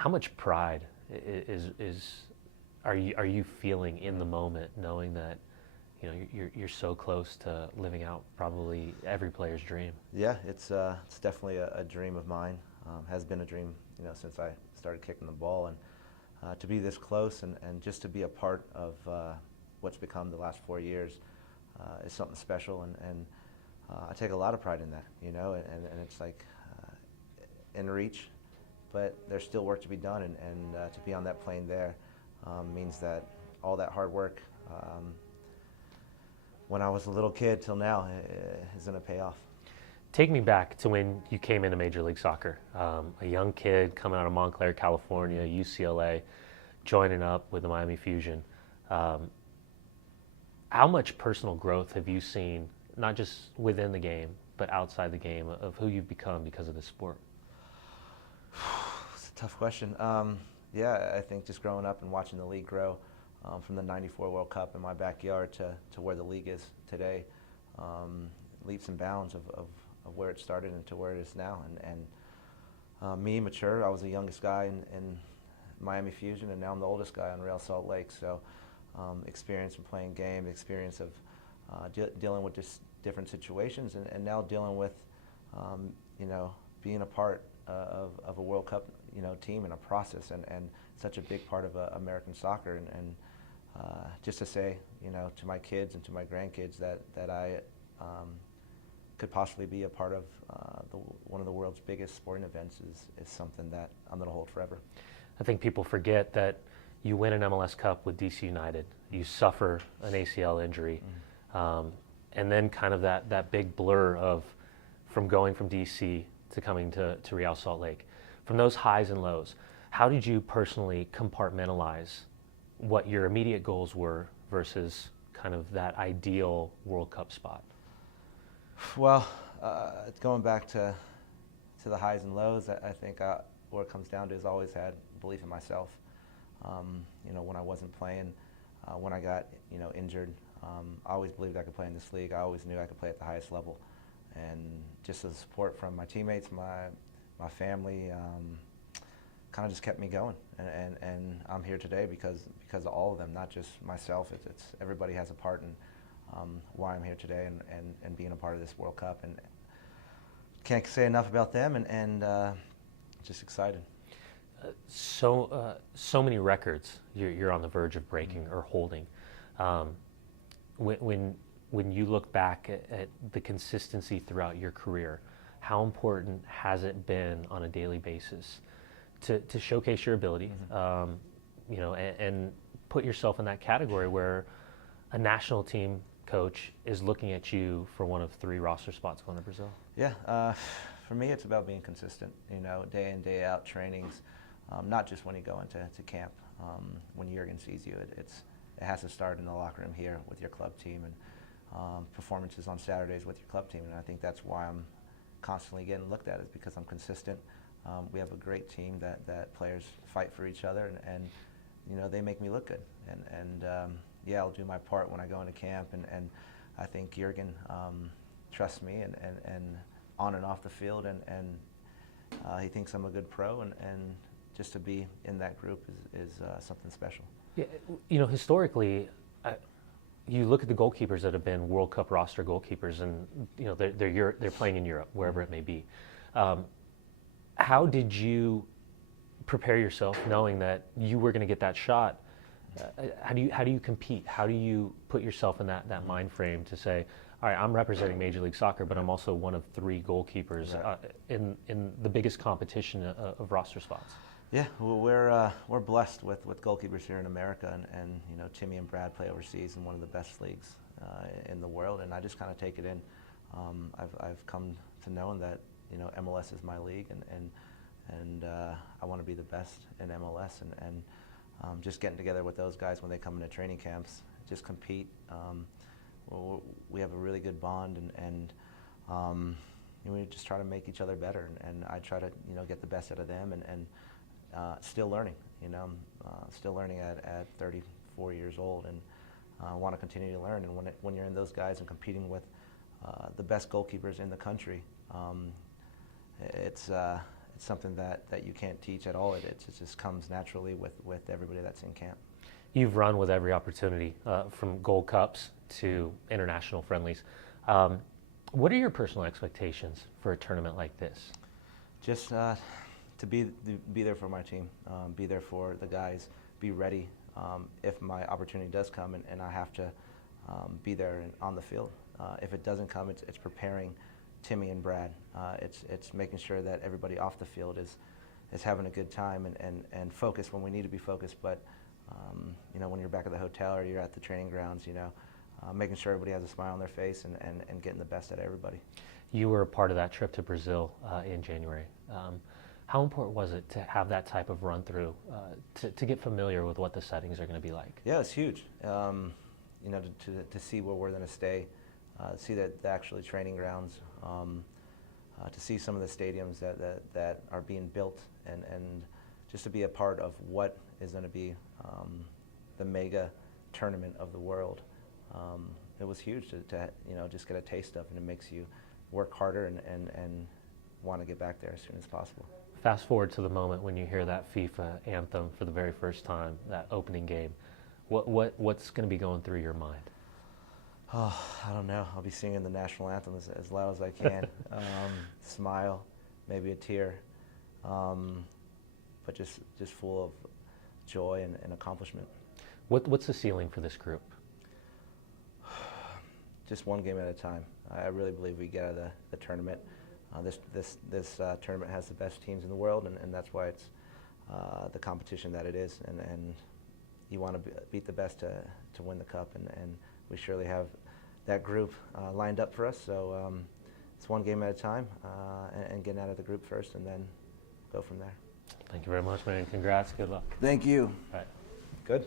How much pride is are you feeling in the moment, knowing that you're so close to living out probably every player's dream? Yeah, it's definitely a dream of mine. Has been a dream, since I started kicking the ball, and to be this close and just to be a part of what's become the last 4 years is something special, and I take a lot of pride in that, and it's like in reach, but there's still work to be done, and to be on that plane there means that all that hard work when I was a little kid till now is going to pay off. Take me back to when you came into Major League Soccer. A young kid coming out of Montclair, California, UCLA, joining up with the Miami Fusion. How much personal growth have you seen, not just within the game, but outside the game, of who you've become because of this sport? It's a tough question. Yeah, I think just growing up and watching the league grow from the '94 World Cup in my backyard to where the league is today, leaps and bounds of where it started and to where it is now. And me, mature, I was the youngest guy in Miami Fusion, and now I'm the oldest guy on Real Salt Lake. So experience in playing games, experience of dealing with just different situations, and now dealing with, being a part of a World Cup, team and a process, and such a big part of American soccer. And just to say, to my kids and to my grandkids that I could possibly be a part of one of the world's biggest sporting events is something that I'm going to hold forever. I think people forget that you win an MLS Cup with DC United, you suffer an ACL injury, and then kind of that big blur of from going from DC to coming to Real Salt Lake. From those highs and lows, how did you personally compartmentalize what your immediate goals were versus kind of that ideal World Cup spot? Well, going back to the highs and lows, I think what it comes down to is always had belief in myself. When I wasn't playing, when I got injured, I always believed I could play in this league. I always knew I could play at the highest level, and just the support from my teammates, my family, kind of just kept me going. And I'm here today because of all of them, not just myself. It's everybody has a part in why I'm here today and being a part of this World Cup. And can't say enough about them, and just excited. So many records you're on the verge of breaking or holding. When you look back at the consistency throughout your career, how important has it been on a daily basis to showcase your ability, and put yourself in that category where a national team coach is looking at you for one of 3 roster spots going to Brazil? Yeah, for me it's about being consistent, day in, day out trainings, not just when you go into camp. When Jurgen sees you, it has to start in the locker room here with your club team, and performances on Saturdays with your club team. And I think that's why I'm constantly getting looked at, is because I'm consistent. We have a great team that players fight for each other, and they make me look good. And yeah, I'll do my part when I go into camp, and I think Jurgen trusts me and on and off the field, and he thinks I'm a good pro, and just to be in that group is something special. Yeah, historically, you look at the goalkeepers that have been World Cup roster goalkeepers, and they're playing in Europe, wherever it may be. How did you prepare yourself, knowing that you were going to get that shot? How do you compete? How do you put yourself in that mind frame to say, all right, I'm representing Major League Soccer, but I'm also one of 3 goalkeepers in the biggest competition of roster spots? Yeah, well, we're blessed with goalkeepers here in America, and Timmy and Brad play overseas in one of the best leagues in the world, and I just kind of take it in. I've come to know that MLS is my league, and I want to be the best in MLS, and just getting together with those guys when they come into training camps, just compete. We have a really good bond, and we just try to make each other better, and I try to get the best out of them, and still learning. Still learning at 34 years old, and want to continue to learn. And when you're in those guys and competing with the best goalkeepers in the country, it's something that you can't teach at all. It just comes naturally with everybody that's in camp. You've run with every opportunity, from Gold Cups to international friendlies. What are your personal expectations for a tournament like this? Just to be there for my team, be there for the guys, be ready if my opportunity does come and I have to be there and on the field. If it doesn't come, it's preparing Timmy and Brad. It's making sure that everybody off the field is having a good time and focused when we need to be focused. But you know, when you're back at the hotel or you're at the training grounds, you know, making sure everybody has a smile on their face and getting the best out of everybody. You were a part of that trip to Brazil in January. How important was it to have that type of run through to get familiar with what the settings are going to be like? Yeah, it's huge. You know, to see where we're going to stay, see the actually training grounds, to see some of the stadiums that are being built, and just to be a part of what is going to be the mega tournament of the world. It was huge to you know, just get a taste of, and it makes you work harder and want to get back there as soon as possible. Fast forward to the moment when you hear that FIFA anthem for the very first time, that opening game. What's going to be going through your mind? Oh, I don't know. I'll be singing the national anthem as loud as I can. Smile, maybe a tear, but just full of joy and accomplishment. What's the ceiling for this group? Just one game at a time. I really believe we get out of the tournament. This tournament has the best teams in the world, and that's why it's the competition that it is. And you want to beat the best to win the cup, and we surely have that group lined up for us. So it's one game at a time, and getting out of the group first, and then go from there. Thank you very much, man. Congrats. Good luck. Thank you. All right. Good.